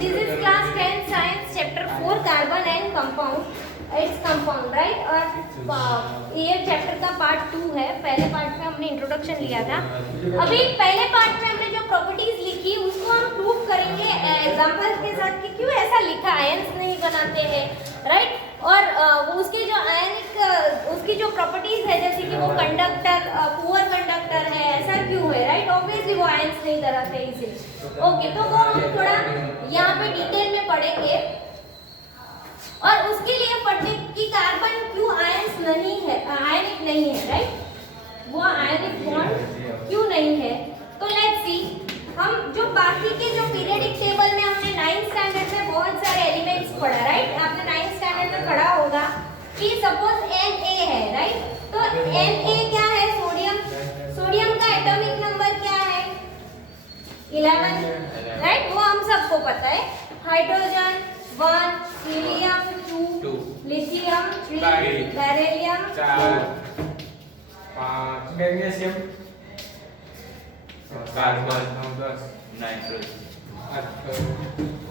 this is class 10 science chapter 4 carbon and compound. It's compound, right? और ये chapter का part 2 है. पहले पार्ट में हमने इंट्रोडक्शन लिया था. अभी पहले पार्ट में हमने जो प्रॉपर्टीज लिखी उसको हम प्रूव करेंगे एग्जांपल्स के साथ कि क्यों ऐसा लिखा, आयंस नहीं बनाते हैं, राइट? और उसके जो आयनिक उसकी जो प्रॉपर्टीज है जैसे कि वो कंडक्टर, पुअर कंडक्टर है, ऐसा क्यों है, राइट? ऑब्वियसली वो आयंस नहीं धराते इसीलिए. ओके, तो वो हम थोड़ा यहाँ पे डिटेल में पढ़ेंगे. और उसके लिए पढ़ने कि कार्बन क्यों आयंस नहीं है, आयनिक नहीं है, राइट? वो आयनिक बॉन्ड क्यों नहीं है. तो लेट्स सी. हम जो बाकी के जो पीरियोडिक टेबल में हमने 9th स्टैंडर्ड में बहुत सारे एलिमेंट्स पढ़ा, राइट? आपने 9th स्टैंडर्ड में पढ़ा होगा कि सपोज Na है, राइट? तो Na क्या है? सोडियम. सोडियम का एटॉमिक नंबर क्या है? 11, राइट? वो हम सबको पता है. Hydrogen 1, helium 2, lithium 3, beryllium 4, 5, magnesium, carbon 10, nitrogen,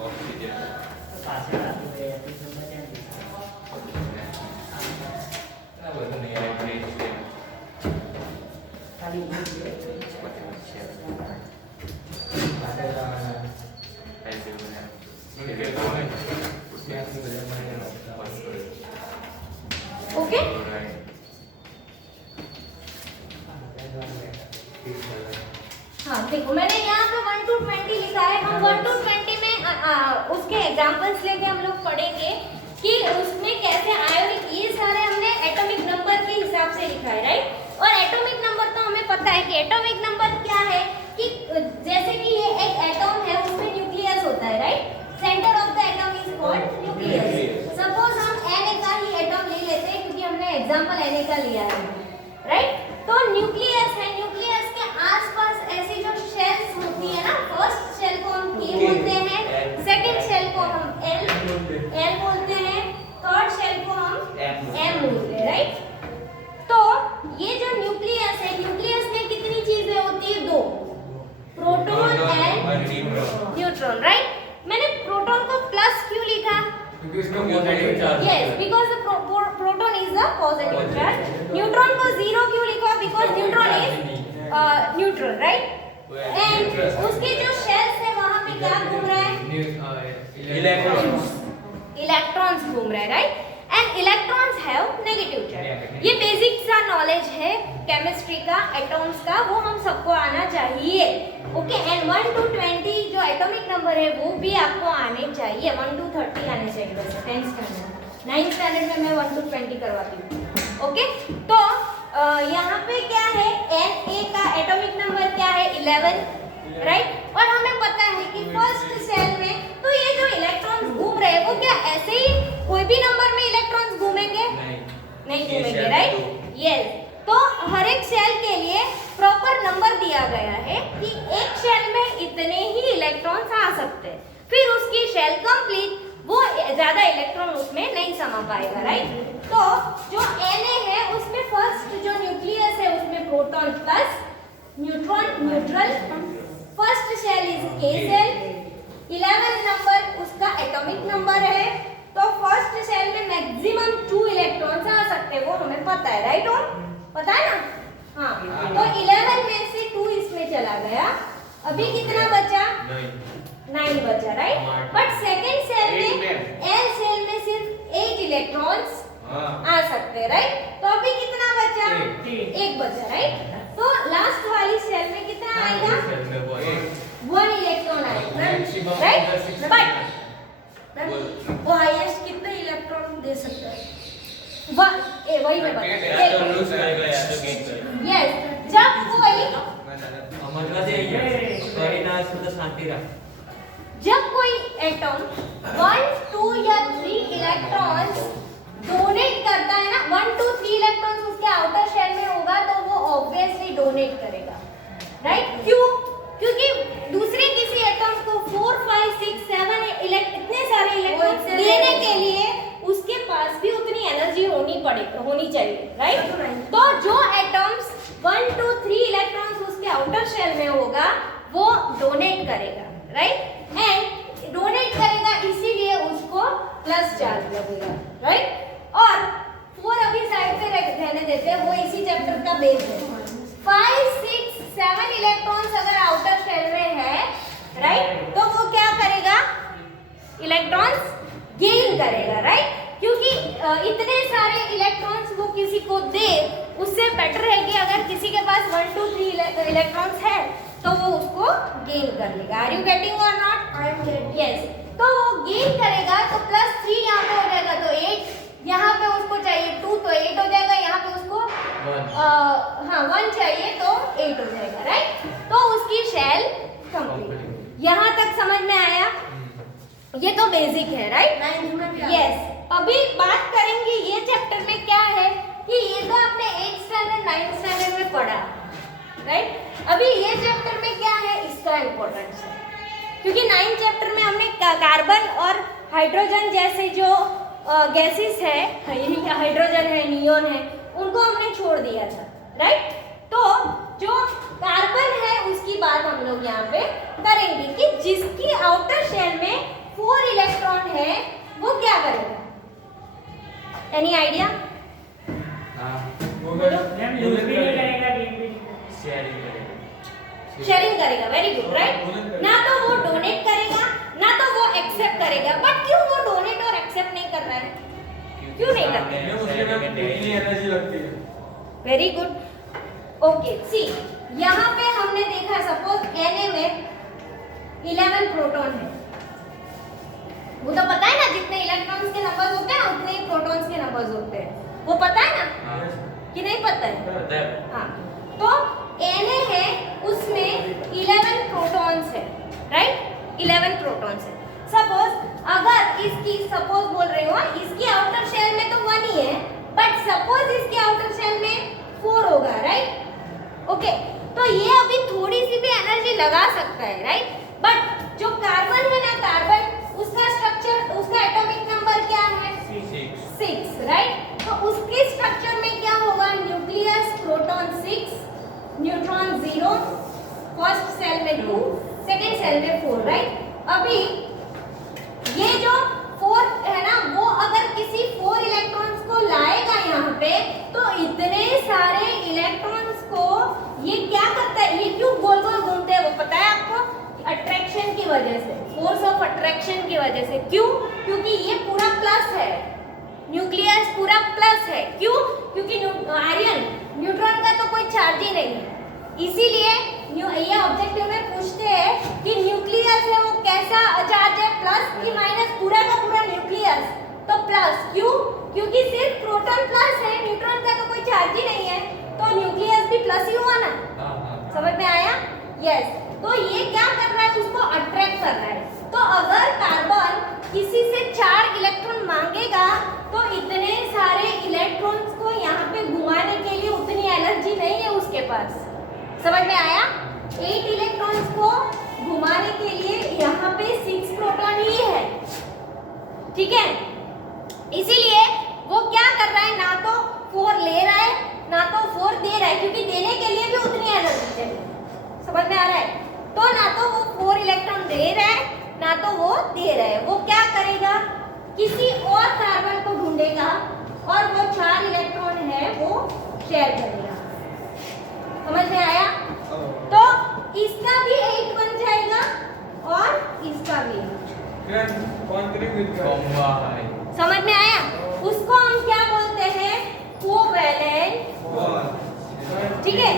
oxygen, okay. हाँ, देखो मैंने यहाँ पे 1 to 20 लिखा है. हम 1 to 20 में उसके एग्जांपल्स लेके हम लोग पढ़ेंगे कि उसमें कैसे आयोनिक, ये सारे हमने एटॉमिक नंबर के हिसाब से लिखा है, राइट? और एटॉमिक नंबर तो हमें पता है कि एटॉमिक नंबर क्या है कि जैसे कि ये एक एटॉम है उसमें न्यूक्लियस होता है, right? Centre of the atom is called nucleus. Suppose हम Na का ही एटॉम ले लेते हैं क्योंकि हमने एग्जांपल Na का लिया है, राइट? तो न्यूक्लियस है. न्यूक्लियस के आसपास ऐसी जो शेल्स होती है ना, फर्स्ट शेल को हम K बोलते हैं, सेकंड शेल को हम L बोलते हैं, थर्ड शेल को हम M बोलते हैं, राइट? तो ये जो न्यूक्लियस है, न्यूक्लियस में कितनी चीजें होती है? 2, प्रोटॉन एंड न्यूट्रॉन, राइट? मैंने प्रोटॉन को प्लस क्यों लिखा? क्योंकि इसमें पॉजिटिव चार्ज है. Yes, because the proton is a positive charge. Neutron को 0 क्यों लिखा? Because neutron is neutral, right? And उसके जो shells है वहाँ पे क्या घूम रहा है? इलेक्ट्रॉन्स घूम रहे हैं, right? And electrons have negative charge. ये बेसिक सा नॉलेज है केमिस्ट्री का, एटॉम्स का, वो हम सबको आना चाहिए. ओके. एंड 1 to 20 जो एटॉमिक नंबर है वो भी आपको आने चाहिए. 1 to 30 आने चाहिए वैसे 10th स्टैंडर्ड. 9th स्टैंडर्ड में मैं 1 to 20 करवाती हूँ. ओके. तो यहाँ पे क्या है? Na का एटॉमिक नंबर क्या है? 11, राइट? और हमें पता है कि फर्स्ट सेल में तो ये जो इलेक्ट्रॉन्स घूम रहे हैं वो क्या ऐसे ही कोई भी नंबर में इलेक्ट्रॉन्स घूमेंगे? नहीं घूमेंगे, राइट? यस. तो हर एक सेल के लिए प्रॉपर नंबर दिया गया है कि एक सेल में इतने ही इलेक्ट्रॉन्स आ सकते हैं. फिर उसकी सेल कंप्लीट, वो ज्यादा इलेक्ट्रॉन उसमें नहीं समा पाएगा, राइट? तो जो Na है उसमें फर्स्ट जो न्यूक्लियस है उसमें proton plus neutron neutral. First shell is K shell. 11 number उसका एटॉमिक नंबर है. तो फर्स्ट सेल में मैक्सिमम 2 इलेक्ट्रॉन्स आ सकते हैं, वो हमें पता है, राइट? पता है ना? हाँ. तो 11 में से 2 इसमें चला गया. अभी कितना बचा? 9 बचा, राइट? बट सेकंड सेल में L सेल में सिर्फ 8 इलेक्ट्रॉन्स आ सकते हैं, राइट? तो अभी कितना बचा? 1 बचा, राइट? तो लास्ट वाली सेल में कितना आएगा? 1 इलेक्ट्रॉन आएगा, राइट? बट वो हाईएस्ट कितने इलेक्ट्रॉन दे सकता है? वही मैं बता. यस. जब कोई एटॉम 1, 2 या 3 इलेक्ट्रॉन्स डोनेट करता है ना, 1, 2, 3 इलेक्ट्रॉन्स उसके आउटर शेल में होगा तो वो ऑब्वियसली डोनेट करेगा, राइट? क्यों? क्योंकि दूसरे किसी एटॉम को 4, 5, 6, 7 इतने सारे इलेक्ट्रॉन्स देने के लिए उसके पास भी उतनी एनर्जी होनी चाहिए, राइट? तो जो एटॉम्स 1, 2, 3 इलेक्ट्रॉन्स उसके आउटर शेल में होगा वो डोनेट करेगा, राइट? एंड डोनेट बेटर है कि अगर किसी के पास 1 2 3 इलेक्ट्रॉन्स है तो वो उसको गेन कर लेगा। आर यू गेटिंग और not? I am getting. Yes, तो वो गेन करेगा तो +3 यहाँ पे हो जाएगा तो 8, यहाँ पे उसको चाहिए 2 तो 8 हो जाएगा, यहाँ पे उसको 1 चाहिए तो 8 हो जाएगा, राइट। तो उसकी शेल कंप्लीट। यहाँ तक समझ में आया? ये तो बेसिक है, राइट। 9th में भी यस, अभी बात करेंगे ये चैप्टर में क्या है कि ये तो आपने 8th स्टैंडर्ड 9th स्टैंडर्ड में पढ़ा, राइट। अभी ये चैप्टर में क्या है इसका इम्पोर्टेंस है, क्योंकि 9th चैप्टर में हमने कार्बन और हाइड्रोजन जैसे जो गैसेस है, हाइड्रोजन है, नियोन है, उनको हमने छोड़ दिया था, राइट। तो जो कार्बन है उसकी बात हम लोग यहाँ पे करेंगे कि जिसकी आउटर शेल में 4 इलेक्ट्रॉन है वो क्या करेगा? Any idea? शेयरिंग करेगा, वेरी गुड, राइट। ना तो वो डोनेट करेगा ना तो वो एक्सेप्ट करेगा, बट क्यों वो डोनेट और एक्सेप्ट नहीं कर रहा है? क्यों नहीं कर रहा है? एनर्जी लगती है। Very good, okay. सी यहाँ पे हमने देखा सपोज Na में 11 प्रोटॉन है, वो तो पता है ना जितने इलेक्ट्रॉन्स के नंबर्स होते हैं उतने ही प्रोटॉन्स के नंबर्स होते हैं, वो पता है ना कि नहीं पता है? हाँ, तो Na है उसमें 11 प्रोटॉन्स है, राइट। 11 प्रोटॉन्स है। सपोज अगर इसकी सपोज बोल रही हूँ इसकी आउटर शेल में तो 1 ही है, बट सपोज इसकी आउटर शेल में 4 होगा, राइट। ओके, तो ये अभी थोड़ी सी भी एनर्जी लगा सकता है, राइट। बट जो कार्बन है ना, कार्बन उसका स्ट्रक्चर, उसका एटॉमिक नंबर क्या है? 6, राइट। तो उसके स्ट्रक्चर में क्या होगा? Nucleus, proton 6, neutron 0, first shell में 2, सेकेंड सेल में 4, राइट। अभी ये जो 4 है ना, वो अगर किसी 4 इलेक्ट्रॉन्स को लाएगा यहाँ पे तो इतने सारे इलेक्ट्रॉन्स को ये क्या करता है? ये क्यों गोल गोल घूमते हैं वो पता है आपको? अट्रैक्शन की वजह से, फोर्स ऑफ अट्रैक्शन की वजह से। क्यों? क्योंकि ये पूरा प्लस है, न्यूक्लियस पूरा प्लस है। क्यों? क्योंकि आयरन न्यूट्रॉन का तो कोई चार्ज ही नहीं है, इसीलिए ये ऑब्जेक्टिव में पूछते हैं कि न्यूक्लियस है वो कैसा चार्ज है, प्लस कि माइनस? पूरा का पूरा न्यूक्लियस तो प्लस। क्यों? क्योंकि सिर्फ प्रोटॉन प्लस है, न्यूट्रॉन का तो कोई चार्ज ही नहीं है, तो न्यूक्लियस भी प्लस ही हुआ ना। समझ में आया? यस। तो ये क्या कर रहा है? उसको अट्रैक्ट कर रहा है। तो अगर कार्बन किसी से 4 इलेक्ट्रॉन मांगेगा तो इतने सारे इलेक्ट्रॉन्स को यहाँ पे घुमाने के लिए उतनी एनर्जी नहीं है उसके पास। समझ में आया? 8 इलेक्ट्रॉन्स को घुमाने के लिए यहाँ पे 6 प्रोटॉन ही है, ठीक है। इसीलिए वो क्या कर रहा है? ना तो 4 ले रहा है ना तो 4 दे रहा है, क्योंकि देने के लिए भी उतनी एनर्जी चाहिए। समझ में आ रहा है? तो ना तो वो 4 इलेक्ट्रॉन दे रहा है ना तो वो दे रहा है। वो क्या करेगा? किसी और कार्बन को ढूंढेगा और वो 4 इलेक्ट्रॉन है वो शेयर करेगा। समझ में आया? तो इसका भी 8 बन जाएगा और इसका भी। समझ में आया? उसको हम क्या बोलते हैं? कोवैलेंट, ठीक है।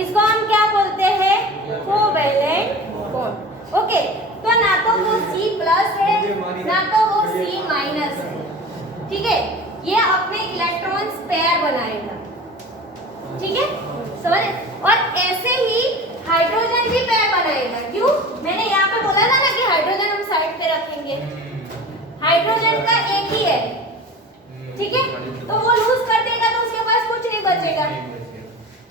इसको हम क्या बोलते हैं? Covalent bond. ओके, तो ना तो वो C+ है ना तो वो C- है, ठीक है। ये अपने इलेक्ट्रॉन्स पेयर बनाएगा, ठीक है, समझ? और ऐसे ही हाइड्रोजन भी पेयर बनाएगा। क्यों? मैंने यहाँ पे बोला था ना कि हाइड्रोजन हम साइड पे रखेंगे। हाइड्रोजन का एक ही है, ठीक है, तो वो लूज कर देगा तो उसके पास कुछ नहीं बचेगा,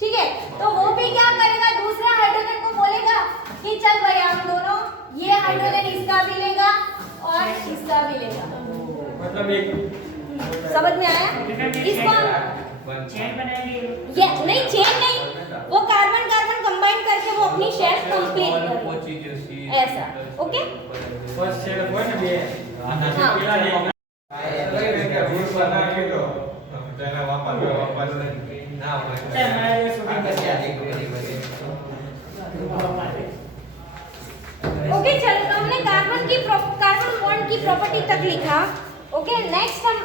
ठीक है। तो वो भी क्या करेगा? दूसरा हाइड्रोजन को बोलेगा कि चल भाई हम दोनों, ये हाइड्रोजन इसका भी लेगा और इसका भी लेगा। मतलब एक समझ में आया? इसको चेन बनाएंगे। ये नहीं, चेन नहीं, वो कार्बन कार्बन कंबाइन करके वो अपनी शेल कंप्लीट करेगा, ऐसा। ओके, फर्स्ट शेल कोई ना भी है। हाँ। रूल्स बना के दो पहले वापस ना ओके। चलो, तो हमने कार्बन बॉन्ड की प्रॉपर्टी तक लिखा। ओके नेक्स्ट हम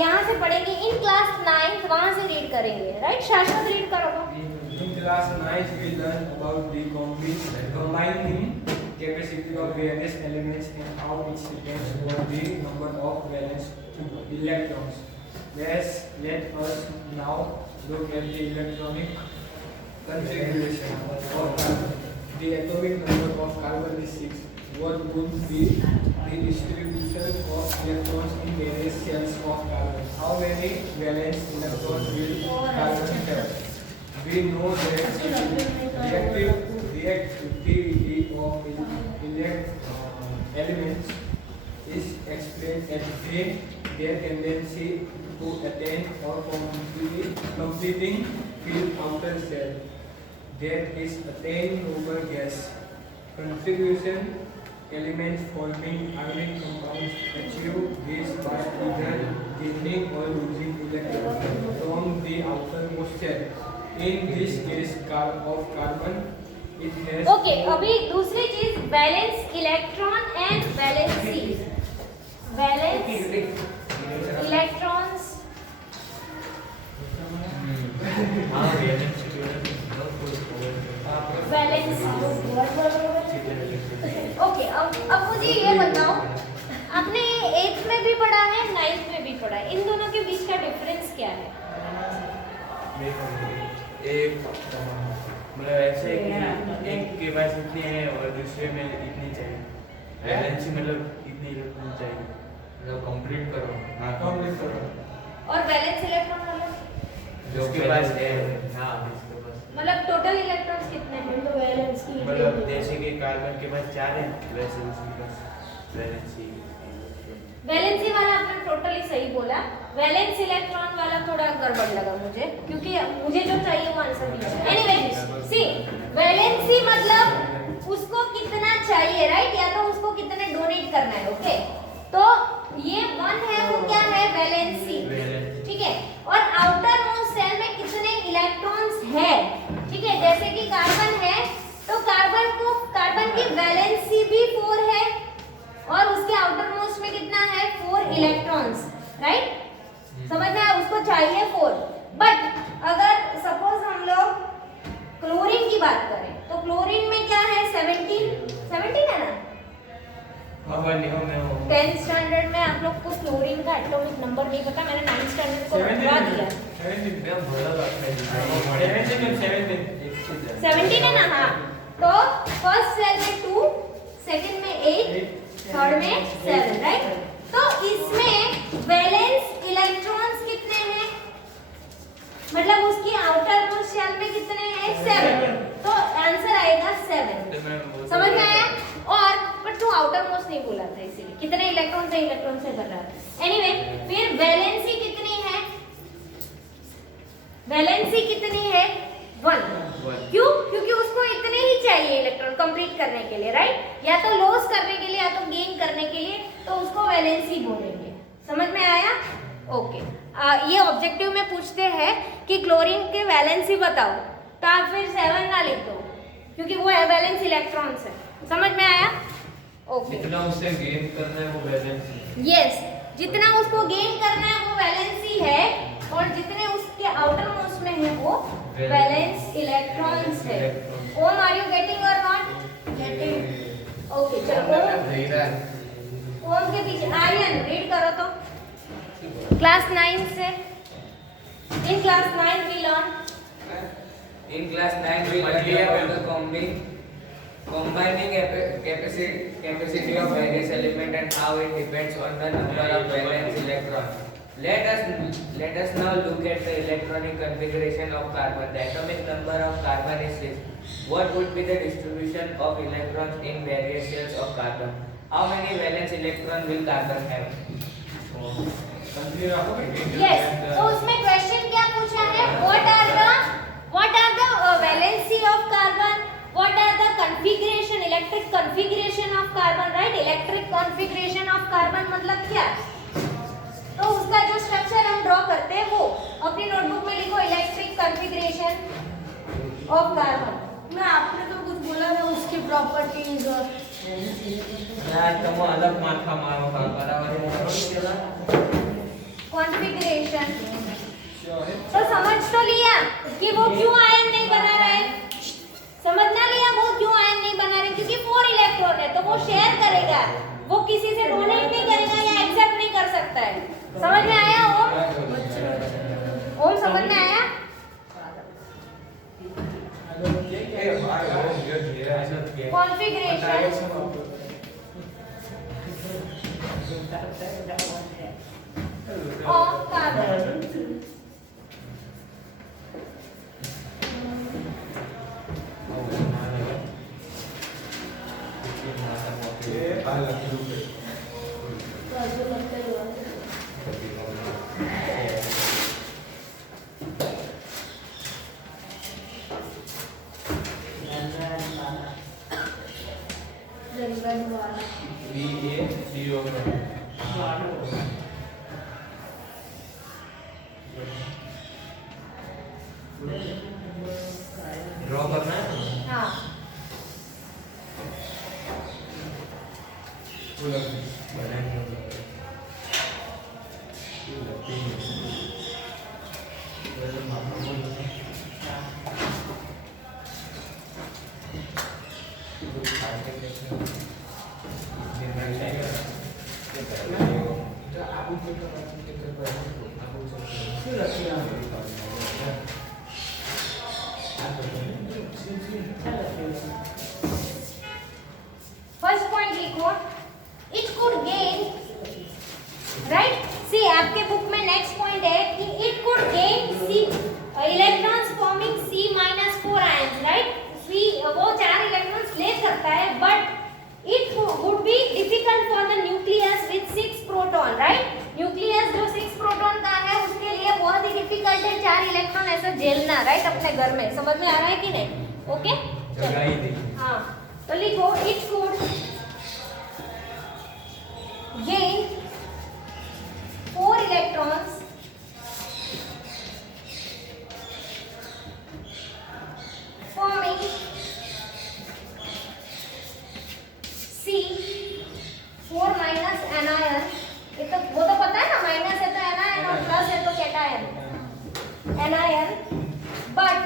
यहाँ से पढ़ेंगे इन क्लास 9th, वहाँ से रीड करेंगे, राइट? शाश्वत रीड करोगे? In class 9 we learn about the combining capacity of various elements and how it depends on the number of valence electrons. Let us now look at the electronic configuration of carbon. The atomic number of carbon is 6. What would be the distribution of electrons in various shells of carbon? How many valence electrons will carbon have? We know that reactivity of elements is explained as their tendency to attain or completing field outer shell that is attained over gas. Configuration elements forming ionic compounds achieve this by either gaining or losing electrons from the outermost shell. In this case of carbon, it has okay अभी दूसरी चीज valence electron and valency. Valence electrons valence okay अब मुझे ये बताओ, आपने 8th में भी पढ़ा है 9th में भी पढ़ा है, इन दोनों के बीच का डिफरेंस क्या है? एक मतलब ऐसे कि एक के पास इतने हैं और दूसरे में इतनी चाहिए, बैलेंस मतलब इतनी इलेक्ट्रॉन चाहिए, मतलब कंप्लीट करो। हाँ कंप्लीट करो। और वैलेंस इलेक्ट्रॉन वाला जो के पास है, हाँ इसके पास मतलब टोटल इलेक्ट्रॉन्स कितने हैं? तो वैलेंस की मतलब जैसे कि कार्बन के पास 4 है वैसे उसके पास वैलेंसी। वैलेंसी वाला आपने टोटली सही बोला, वैलेंस इलेक्ट्रॉन वाला थोड़ा गड़बड़ लगा मुझे, क्योंकि मुझे जो चाहिए वो आंसर दिया है। एनीवे सी वैलेंसी मतलब उसको कितना चाहिए, राइट? या तो उसको कितने डोनेट करना है, ओके? तो ये 1 है, वो क्या है? वैलेंसी, ठीक है? और आउटर मोस्ट सेल में कितने इलेक्ट्रॉन्स है, ठीक है? जैसे कि कार्बन है तो कार्बन की वैलेंसी भी 4 है और उसके आउटर मोस्ट में कितना है? 4 इलेक्ट्रॉन्स, राइट? समझ में आया? उसको चाहिए 4। बट अगर सपोज हम लोग क्लोरीन की बात करें तो क्लोरीन में क्या है? 17 है ना? 10th स्टैंडर्ड में आप लोग को क्लोरीन का एटॉमिक नंबर नहीं पता, मैंने 9th स्टैंडर्ड को बता दिया। 17 है ना? हाँ, तो फर्स्ट सेल में 2, सेकंड में 8, थर्ड में 7, राइट? तो इसमें वैलेंस इलेक्ट्रॉन्स कितने हैं? मतलब उसकी आउटर मोस्ट शेल में कितने हैं? 7, तो आंसर आएगा 7। समझ में आया? और बट तू आउटर मोस्ट नहीं बोला था, इसीलिए कितने इलेक्ट्रॉन से कर रहा था। एनीवे फिर वैलेंसी कितनी है? वैलेंसी कितनी है? 1। क्यों? क्योंकि उसको इतने ही चाहिए इलेक्ट्रॉन कंप्लीट करने के लिए, राइट? या तो लॉस करने के लिए या तो गेन करने के लिए, तो उसको वैलेंसी बोलेंगे। समझ में आया? ओके ये ऑब्जेक्टिव में पूछते हैं कि क्लोरीन के वैलेंसी बताओ, तो आप फिर 7 ना लिख दो क्योंकि वो वैलेंस इलेक्ट्रॉन्स है। समझ में आया? ओके जितना उससे गेन करना है वो बैलेंसी। यस, जितना उसको गेन करना है वो वैलेंसी है और जितने उसके आउटर मोस्ट में है वो वैलेंस इलेक्ट्रॉन्स है। ओम आर यू गेटिंग और नॉट गेटिंग? ओके चलो ओम के पीछे आर्यन रीड करो तो क्लास 9 से। In class 9 we learn In class 9 we learned about the combining capacity of various elements and how it depends on the number of valence electrons. Let us now look at the electronic configuration of carbon. The atomic number of carbon is 6. What would be the distribution of electrons in various shells of carbon? How many valence electrons will carbon have? Yes. तो उसमें question क्या पूछा है? What are the valency of carbon, what are the configuration, electric configuration of carbon, right? Electric configuration of carbon मतलब क्या? तो उसका जो स्ट्रक्चर हम ड्रॉ करते हैं वो अपनी नोटबुक में लिखो, इलेक्ट्रिक कॉन्फ़िगरेशन ऑफ कार्बन। मैं आपने तो कुछ बोला था उसकी प्रॉपर्टीज और તમે અલગ માથા મારો હા બરાબર कॉन्फ़िगरेशन तो समझ तो लिया कि वो क्यों आयन नहीं बना रहा है, समझना लिया वो क्यों आयन नहीं बना रहे, क्योंकि 4 इलेक्ट्रॉन है तो वो शेयर करेगा, वो किसी से डोनेट नहीं करेगा या एक्सेप्ट नहीं कर सकता है। समझ में आया ओम? ओम समझ में आया? कॉन्फ़िगरेशन ऑफ कार्बन ड्रॉ करना है हाँ फर्स्ट पॉइंट लिखो, it could gain right. See आपके बुक में नेक्स्ट पॉइंट है कि it could gain C electrons forming C-4 ions right. See वो 4 इलेक्ट्रॉन्स ले सकता है but it would be difficult for the nucleus with 6 proton right. Nucleus जो 6 proton का है उसके लिए बहुत ही डिफिकल्ट है 4 इलेक्ट्रॉन ऐसे झेलना राइट अपने घर में। समझ में आ रहा है कि नहीं? ओके हाँ तो लिखो it could gain 4 electrons forming C4 minus anion। ये तो वो तो पता है ना, माइनस है तो एनायन और प्लस है तो cation anion, but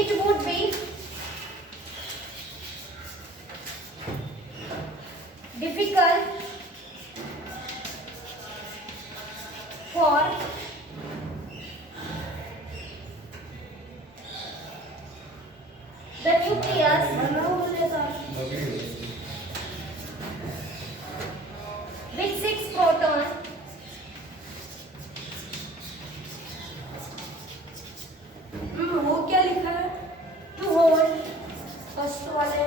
it would be difficult for the nucleus with 6 protons वो क्या लिखा है टू होल फर्स्ट वाले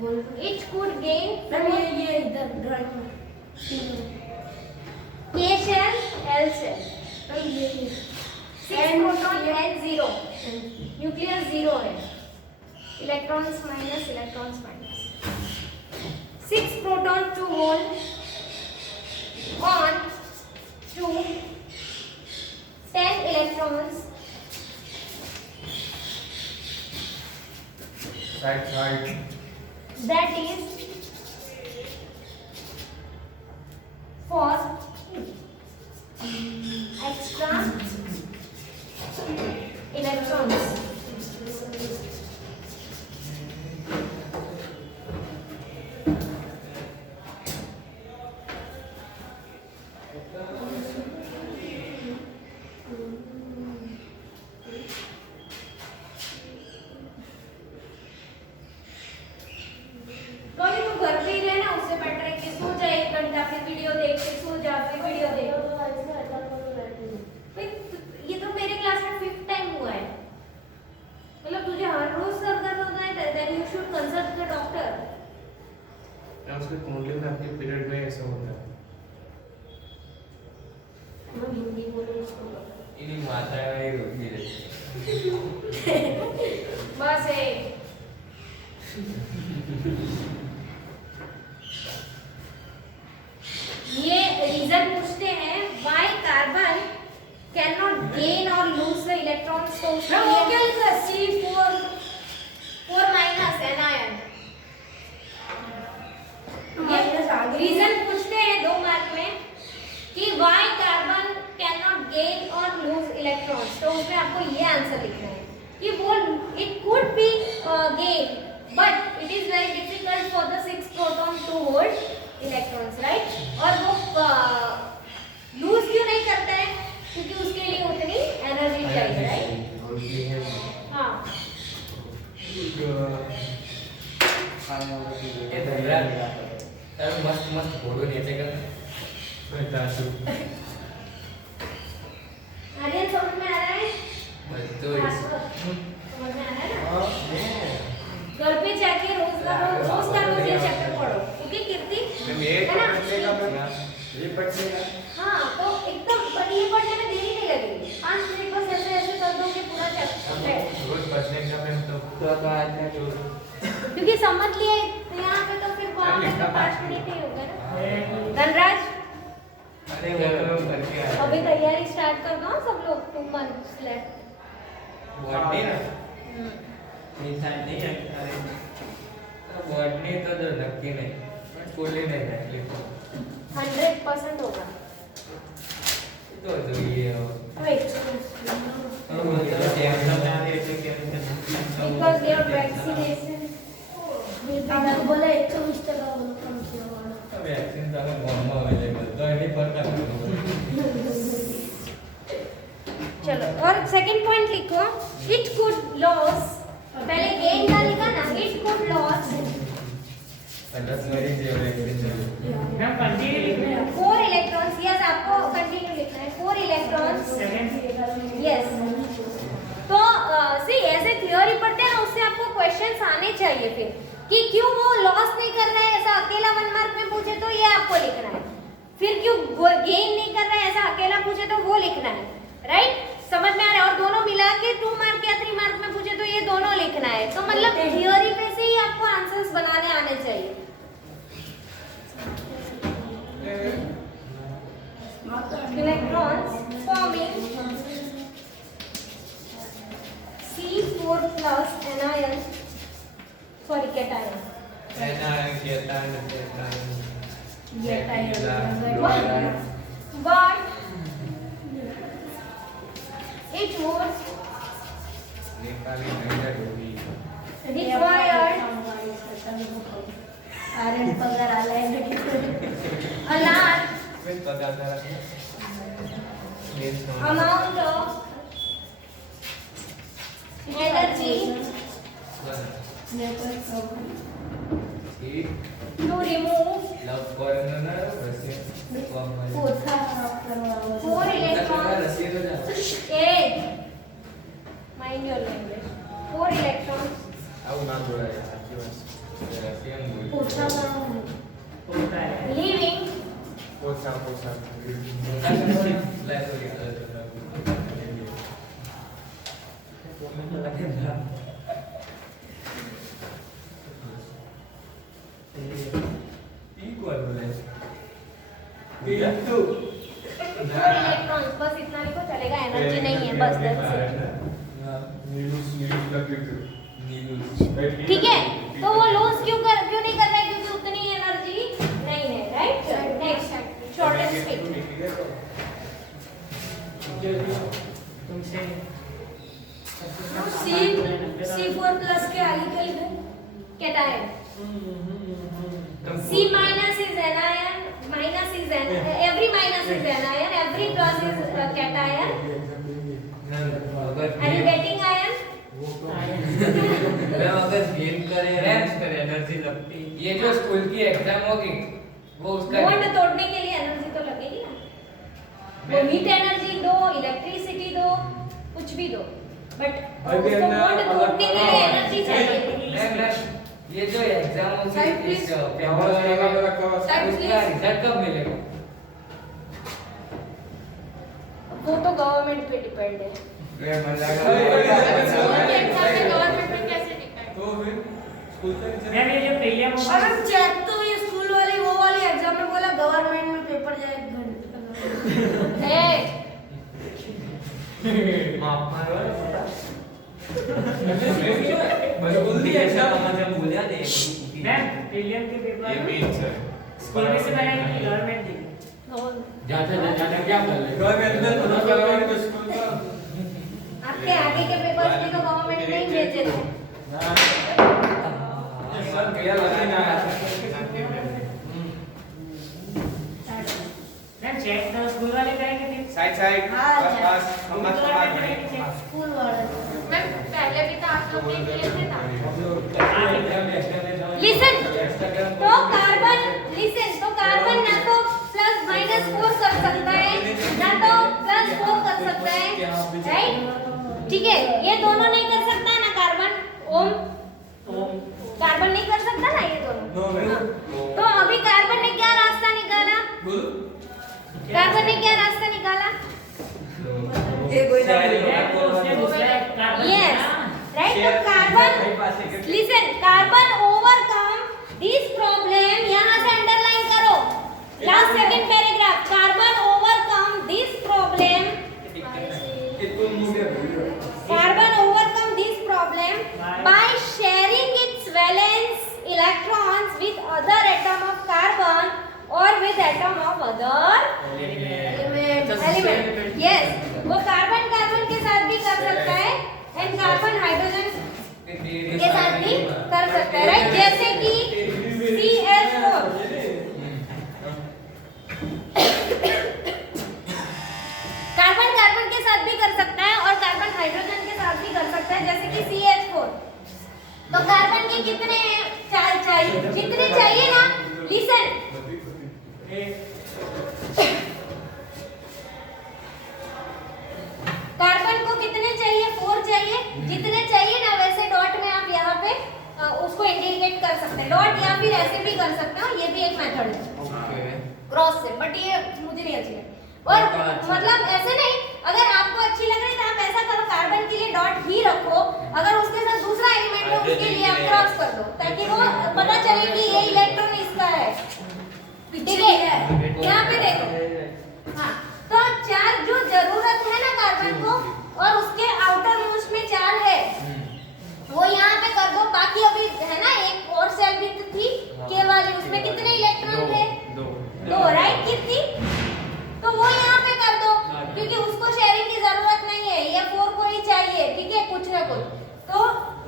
बोल इट कुड गेन ये इधर ड्राइंग में K shell L shell तो ये 6 प्रोटॉन N 0 न्यूक्लियस 0 है, इलेक्ट्रॉन्स माइनस 6 प्रोटॉन 2 होल on to 10 electrons that is for extra electrons। कभी तू घर पे ही रहना, उससे बेटर है कि सो जा 1 घंटा, फिर वीडियो देख के सो जा, फिर वीडियो देख। भाई ये तो मेरे क्लास में 5th टाइम हुआ है, मतलब तुझे हर रोज सर दर्द होता है then you should consult the doctor. उसके कुंडली में आपके पीरियड में ऐसा होता है। मैं हिंदी बोलो उसको इन्हीं माता है रोटी बस है। ये रीजन पूछते हैं why carbon can not gain और लूज द इलेक्ट्रॉन्स। तो उसके लिए क्या लिखा C4 4 माइनस एनायन आपको ये आंसर लिखना है कि वो it could be gain but it is very difficult for the 6 proton to hold electrons, right. और वो लूज क्यों नहीं करता है, क्योंकि उसके लिए उतनी एनर्जी चाहिए, राइट। हाँ ये धैर्य तर मस्त मस्त फोटो न्यायचे का आर्यन समझ में आ रहा है? तो समझ में आ रहा है ना? घर पे जाके रोज का रोज ये चैप्टर पढ़ो, ओके कीर्ति, है ना? ये पढ़ने हाँ तो एकदम, पर ये पढ़ने में देरी नहीं लगेगी, 5 मिनट बस ऐसे ऐसे कर दोगे पूरा चैप्टर, रोज पढ़ने का मैं तो आज मैं जो क्योंकि समझ लिए यहाँ पे तो फिर वहाँ पे तो 5 मिनट ही होगा ना। धनराज अरे वो करके आए अभी तैयारी स्टार्ट कर दो सब लोग, 2 months left। बॉटनी ना इंसान नहीं है अरे बॉटनी तो नक्की नाही पण कोली नाही घातली 100% होगा। तो जो ये Wait, because they are vaccination. आपको बोला 120 टका बोलो कम से कम। वैक्सीन तो गवर्नमेंट अवेलेबल तो एनी पर का चलो और सेकंड पॉइंट लिखो, इट कुड लॉस, पहले गेन का लिखा ना, इट कुड लॉस पहला सॉरी जे वैक्सीन मैम कंटिन्यू लिखना है। 4 इलेक्ट्रॉन्स, यस आपको कंटिन्यू लिखना है, 4 इलेक्ट्रॉन्स, यस। तो सी ऐसे थ्योरी पढ़ते हैं ना, उससे आपको क्वेश्चंस आने चाहिए फिर कि क्यों वो लॉस नहीं कर रहा है, ऐसा अकेला 1 मार्क में पूछे तो ये आपको लिखना है, फिर क्यों गेन नहीं कर रहा है ऐसा अकेला पूछे तो वो लिखना है, राइट। समझ में आ रहा है? और दोनों मिला के 2 मार्क या 3 मार्क में पूछे तो ये दोनों लिखना है। तो मतलब थ्योरी पे से ही आपको आंसर्स बनाने आने चाहिए। Electrons forming C4 plus anion, sorry cation. But it would required Aryan पगार आलाय a large amount of energy to remove 4 electrons. Mind your language. 4 electrons leaving electrons, बस इतना लिखो चलेगा, एनर्जी नहीं है बस, that's it। ठीक है, तो वो लॉस क्यों नहीं कर रहा है, क्योंकि उतनी एनर्जी नहीं है, right. Next short and sweet, C4 plus के आगे क्या लिखा है? Cation. C minus is anion, minus is every minus is anion, every plus is cation. Are you getting ion? अगर गेन करे एनर्जी लगती, ये जो स्कूल की एग्जाम होगी वो उसका बॉन्ड तोड़ने के लिए एनर्जी तो लगेगी ना, वो हीट एनर्जी दो, इलेक्ट्रिसिटी दो, कुछ भी दो, बट उसको बॉन्ड तोड़ने के लिए एनर्जी चाहिए। ये जो एग्जाम होगी Side please. इस पेपर Side उसका please. रिजल्ट कब मिलेगा? वो तो गवर्नमेंट पे डिपेंड है। गवर्नमेंट पे कैसे डिपेंड? मैम ये जो प्रीलियम और हम चेक तो ये स्कूल वाली वो वाली एग्जाम में बोला गवर्नमेंट में पेपर जाए माफ करो मैम प्रीलियम के पेपर स्कूल में से मैंने गवर्नमेंट दी। जाता क्या कर ले आपके आगे के पेपर्स भी तो गवर्नमेंट ने ही भेजे थे। सब गया लगे ना मैम चेक तो स्कूल वाले करेंगे फिर। साइड हाँ, बस स्कूल मत वाले मत करेंगे चेक। स्कूल वाले मैम पहले भी तो आप लोग देख लिए थे ना। लिसन तो कार्बन लिसन तो कार्बन ना तो +-4 कर सकता है ना तो +4 कर सकता है, राइट? ठीक है, ये दोनों नहीं कर सकता ना कार्बन ओम कार्बन नहीं कर सकता ना ये दोनों। हाँ। तो अभी कार्बन ने क्या रास्ता निकाला? कार्बन ने क्या रास्ता निकाला? Yes, right? तो carbon listen carbon overcome this problem, यहाँ से अंडरलाइन करो last second paragraph, carbon overcome this problem, carbon overcome this problem by sharing its valence electrons with other atom of carbon और with atom of other element. Yes, वो carbon carbon के साथ भी कर सकता है एंड कार्बन हाइड्रोजन के साथ भी कर सकता है, राइट? जैसे कि CH4 कार्बन कार्बन के साथ भी कर सकता है और कार्बन हाइड्रोजन के साथ भी कर सकता है, जैसे कि CH4। तो कार्बन के कितने चाहिए? जितने चाहिए ना, लिसन कार्बन को कितने चाहिए? 4 चाहिए। जितने चाहिए ना वैसे डॉट में आप यहाँ पे उसको इंडिकेट कर सकते हैं, डॉट या फिर ऐसे भी कर सकते हैं, ये भी एक मेथड है क्रॉस से, बट ये मुझे नहीं अच्छी लगी। और मतलब ऐसे नहीं, अगर आपको अच्छी लग रही है तो आप ऐसा करो, कार्बन के लिए डॉट ही रखो, अगर उसके साथ दूसरा एलिमेंट है उसके लिए आप क्रॉस कर दो, ताकि वो पता चले कि ये इलेक्ट्रॉन इसका है। ठीक है, यहाँ पे देखो। हाँ, तो चार्ज जो जरूरत है ना कार्बन को और उसके आउटर मोस्ट में चार्ज है वो यहाँ पे कर दो। बाकी अभी है ना एक और सेल भी थी के वाली, उसमें कितने इलेक्ट्रॉन थे? 2, राइट? कितनी? तो वो यहाँ पे कर दो, क्योंकि उसको शेयरिंग की जरूरत नहीं है, ये 4 को ही चाहिए, ठीक है, कुछ ना कुछ। तो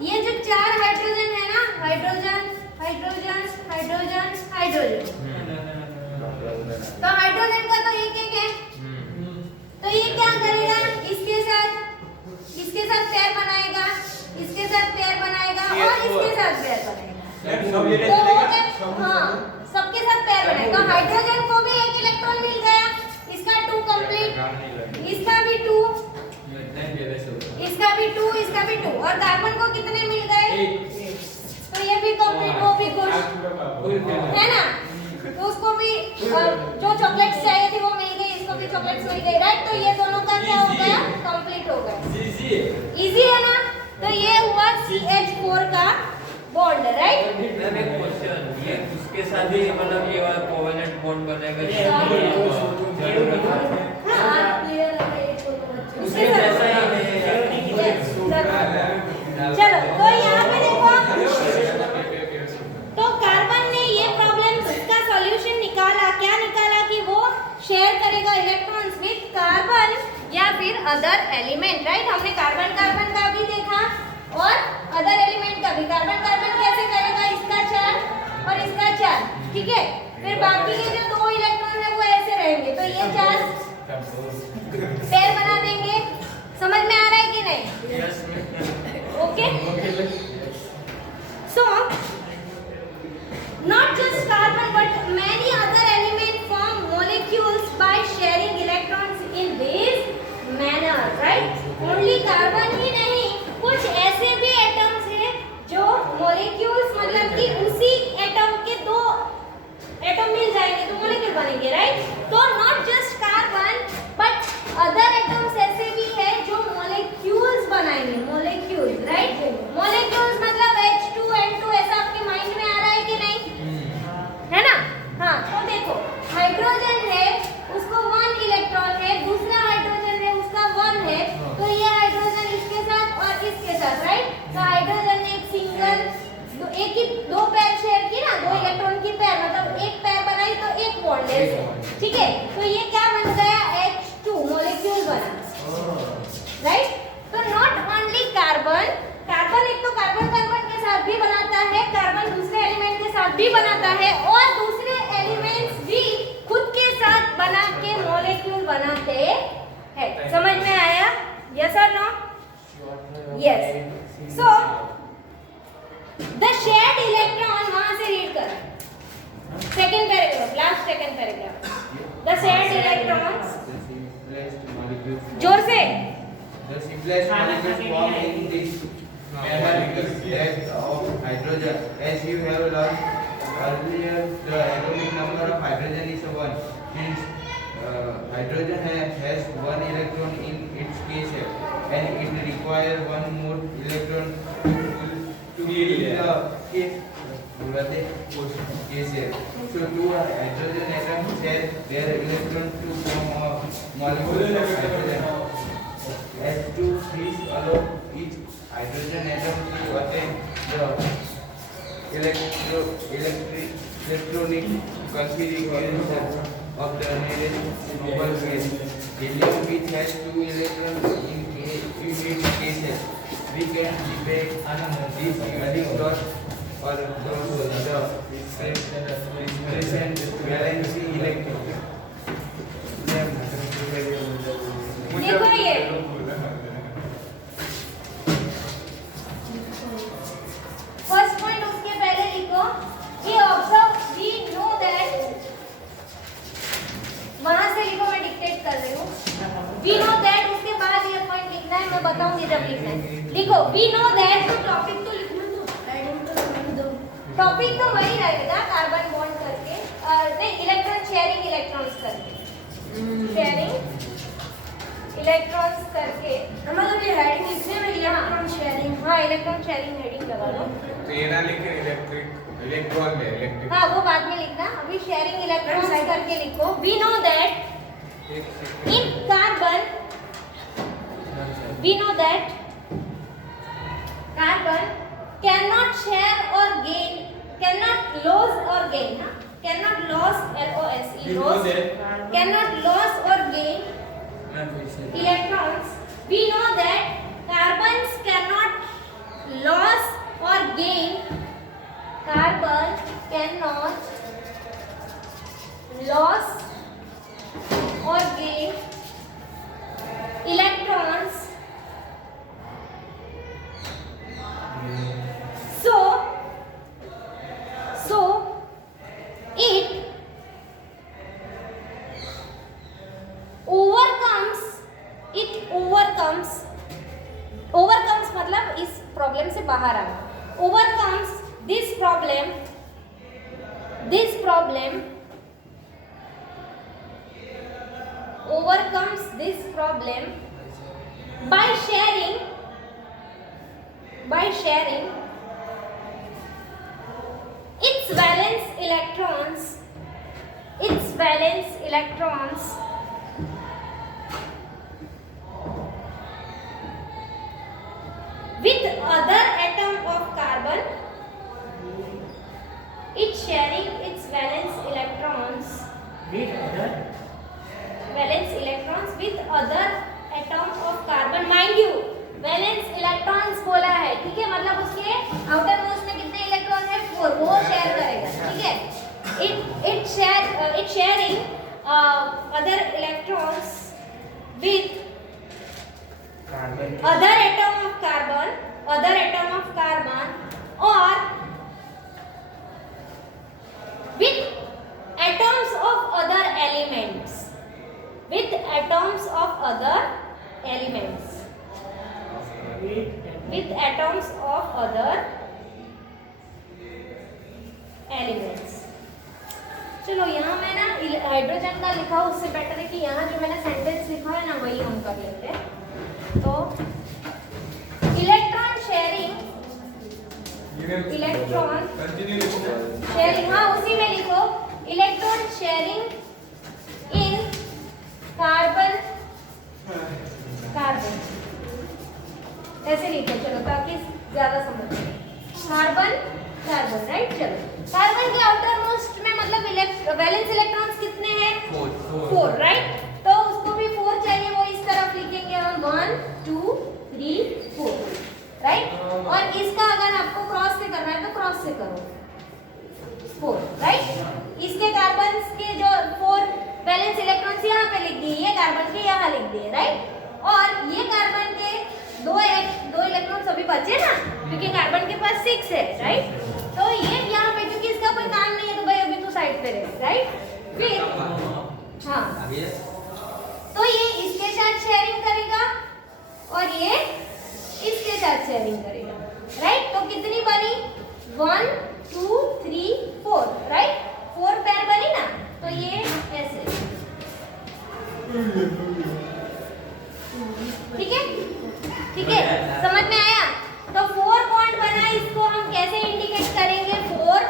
ये जो 4 हाइड्रोजन है ना, हाइड्रोजन हाइड्रोजन हाइड्रोजन हाइड्रोजन, तो हाइड्रोजन का तो एक है, तो ये क्या करेगा? इसके साथ पेयर बनाएगा, इसके साथ पेयर बनाएगा और इसके साथ पेयर बनाएगा। तो वो क्या? हाँ, सबके साथ पेयर बनाएगा। तो हाइड्रोजन को भी एक इलेक्ट्रॉन मिल गया, इसका 2 कंप्लीट, इसका भी 2, इसका भी 2, इसका भी 2, और कार्बन को कितने मिल गए? तो ये भी कंप्लीट, वो भी खुश है ना? तो उसको भी जो चॉकलेट्स चाहिए थी वो मिल गई, इसको भी चॉकलेट्स मिल गई, राइट? तो ये दोनों का क्या हो गया? कंप्लीट हो गया। इजी है ना? तो ये हुआ CH4 का बॉन्ड, राइट? मैम एक क्वेश्चन, ये उसके साथ ही मतलब ये वाला कोवेलेंट बॉन्ड बनेगा? हाँ, क्लियर है ये दोनों उसके जैसा ही चलो, तो यहाँ पे देखो, तो कार्बन ने ये प्रॉब्लम का सॉल्यूशन निकाला, क्या निकाला? कि वो शेयर करेगा इलेक्ट्रॉन्स विद कार्बन या फिर अदर एलिमेंट, राइट? हमने कार्बन कार्बन का भी देखा और अदर एलिमेंट का भी। कार्बन कार्बन कैसे करेगा? इसका 4 और इसका 4, ठीक है? फिर बाकी के जो 2 इलेक्ट्रॉन है वो ऐसे रहेंगे, तो ये 4 पेयर बना देंगे। समझ में आ रहा है कि नहीं? Okay, so not just carbon but many other elements form molecules by sharing electrons in this manner, right? Only carbon ही नहीं, कुछ ऐसे भी एटम्स हैं जो molecules मतलब कि उसी एटम के 2 एटम मिल जाएंगे तो मॉलिक्यूल बनेंगे, राइट? तो not just carbon but other atoms ऐसे भी है जो molecules बनाएंगे, molecules, right? molecules मतलब H2N2, ऐसा आपके माइंड में आ रहा है कि नहीं? है ना? हाँ, तो देखो, हाइड्रोजन है, उसको 1 इलेक्ट्रॉन है, दूसरा हाइड्रोजन है, उसका 1 है, तो ये हाइड्रोजन इसके साथ और इसके साथ, राइट? तो हाइड्रोजन ने एक सिंगल एक ही 2 पेयर शेयर की ना, 2 इलेक्ट्रॉन की पेयर, मतलब एक पेयर बनाई तो एक बॉन्ड है, ठीक है? तो ये क्या बन गया? H2 मॉलिक्यूल बना, राइट? तो भी बनाता है और दूसरे एलिमेंट्स भी खुद के साथ बना के मॉलिक्यूल बनाते हैं। समझ में आया? यस और no? Yes. So the shared electron, वहां से रीड कर second paragraph, last second paragraph. The shared electrons, जोर से। The simplest molecules formed in this manner is that of hydrogen. As you have learned earlier, the atomic number of hydrogen is 1. Means hydrogen has 1 electron in its k shell, and it requires 1 more electron to fill the k shell. So two hydrogen atoms share their electron to form a molecule of hydrogen. H2 frees allow each hydrogen atom to attain the electronic configuration of the nearest noble gas. Helium, which has 2 electrons in its k shell. We can debate this using dot or cross the present valence electron. देखो ये first point, उसके पहले लिखो कि observe we know that, वहां से लिखो, मैं डिक्टेट कर रही हूँ। वी नो दैट, उसके बाद ये पॉइंट लिखना है, मैं बताऊंगी जब लिखना है। लिखो वी नो दैट, तो टॉपिक तो लिखना दो, टॉपिक तो वही रहेगा, कार्बन बॉन्ड करके, नहीं इलेक्ट्रॉन शेयरिंग इलेक्ट्रॉन्स करके, शेयरिंग इलेक्ट्रॉन्स करके, मतलब ये हेडिंग लिखने में इलेक्ट्रॉन शेयरिंग, हाँ इलेक्ट्रॉन शेयरिंग हेडिंग लगा लो। तो ये ना लिखे इलेक्ट्रॉन में इलेक्ट्रिक, हाँ वो बाद में लिखना, अभी शेयरिंग इलेक्ट्रॉन्स करके लिखो। We know that in carbon, we know that carbon can not share और गेन, कैन नॉट लॉस और गेन, ना can not loss, LOS, loss, can not loss और gain electrons. We know that carbons cannot lose or gain, carbon cannot lose or gain electrons. So it overcomes मतलब इस problem से बाहर आना, overcomes this problem overcomes this problem by sharing its valence electrons with other atom of carbon. It's sharing its valence electrons with other atom of carbon. Mind you, valence electrons बोला है, ठीक है, मतलब उसके outer most में कितने electron है? 4, वो शेयर करेगा, ठीक है। It sharing other electrons with other atom of carbon or with atoms of other elements, with atoms of other elements. चलो यहाँ मैं ना हाइड्रोजन का लिखा, उससे बेटर है कि यहाँ जो मैंने सेंटेंस लिखा है ना वही हम कर लेते हैं। तो इलेक्ट्रॉन शेयरिंग, हाँ उसी में लिखो, इलेक्ट्रॉन शेयरिंग इन कार्बन ऐसे लिखो, चलो ताकि ज्यादा समझ आए। Carbon right. चलो कार्बन के आउटर मोस्ट में मतलब वैलेंस इलेक्ट्रॉन्स कितने हैं? 4 राइट। तो उसको भी 4 चाहिए, वो इस तरफ लिखेंगे हम 1 2 3 4 राइट। और इसका अगर आपको क्रॉस से करना है तो क्रॉस से करो, 4, राइट। इसके कार्बन के जो 4 वैलेंस इलेक्ट्रॉन्स यहाँ पे लिख दिए, ये कार्बन के यहाँ लिख दिए, राइट। और ये कार्बन के दो इलेक्ट्रॉन्स अभी बचे ना, क्योंकि कार्बन के पास 6 है, राइट। तो ये यहाँ पे क्योंकि इसका कोई काम नहीं है तो भाई अभी तो साइड पे रहे, राइट। फिर हाँ, तो ये इसके साथ शेयरिंग करेगा और ये इसके साथ शेयरिंग करेगा, राइट। तो कितनी बनी? 1 2 3 4, राइट। 4 पेयर बनी ना, तो ये ऐसे, ठीक है, ठीक है, समझ में आया? तो 4 बॉन्ड बना, इसको हम कैसे इंडिकेट करेंगे? 4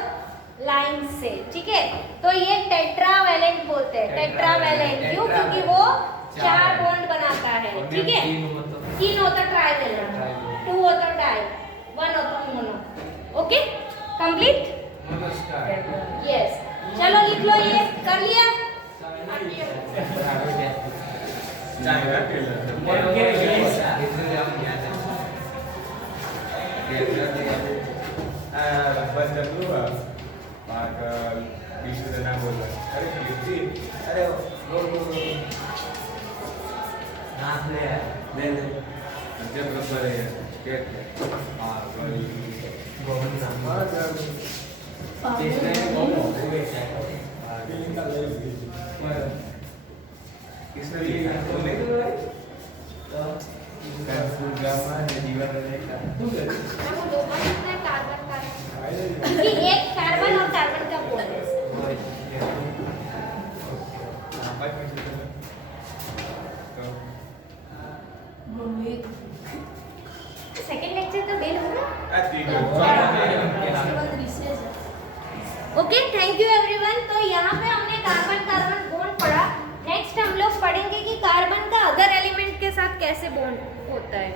लाइन से, ठीक है। तो ये टेट्रावैलेंट बोलते हैं, टेट्रावैलेंट क्यों? क्योंकि वो 4 बॉन्ड बनाता है, ठीक है। 3 होता ट्राइवैलेंट, 2 होता डाई, 1 होता मोनो। Okay, complete? यस, चलो लिख लो, ये कर लिया। बस डब्लू पागल बीच ना बोल अरे कीर्ति अरे रो नाम ले ले जब बराबर है क्या पागल गोवन नाम किसने बोलो किसने लिखा तुमने तो गामा जीवन रहेगा वो दो कितने कार्बन का है? कि एक कार्बन और कार्बन का बॉन्ड है। सेकंड लेक्चर तो डेल होगा। Okay, thank you everyone. तो यहाँ पे हमने कार्बन कार्बन बॉन्ड पढ़ा। नेक्स्ट हम लोग पढ़ेंगे कि कार्बन का अदर एलिमेंट के साथ कैसे बॉन्ड होता है।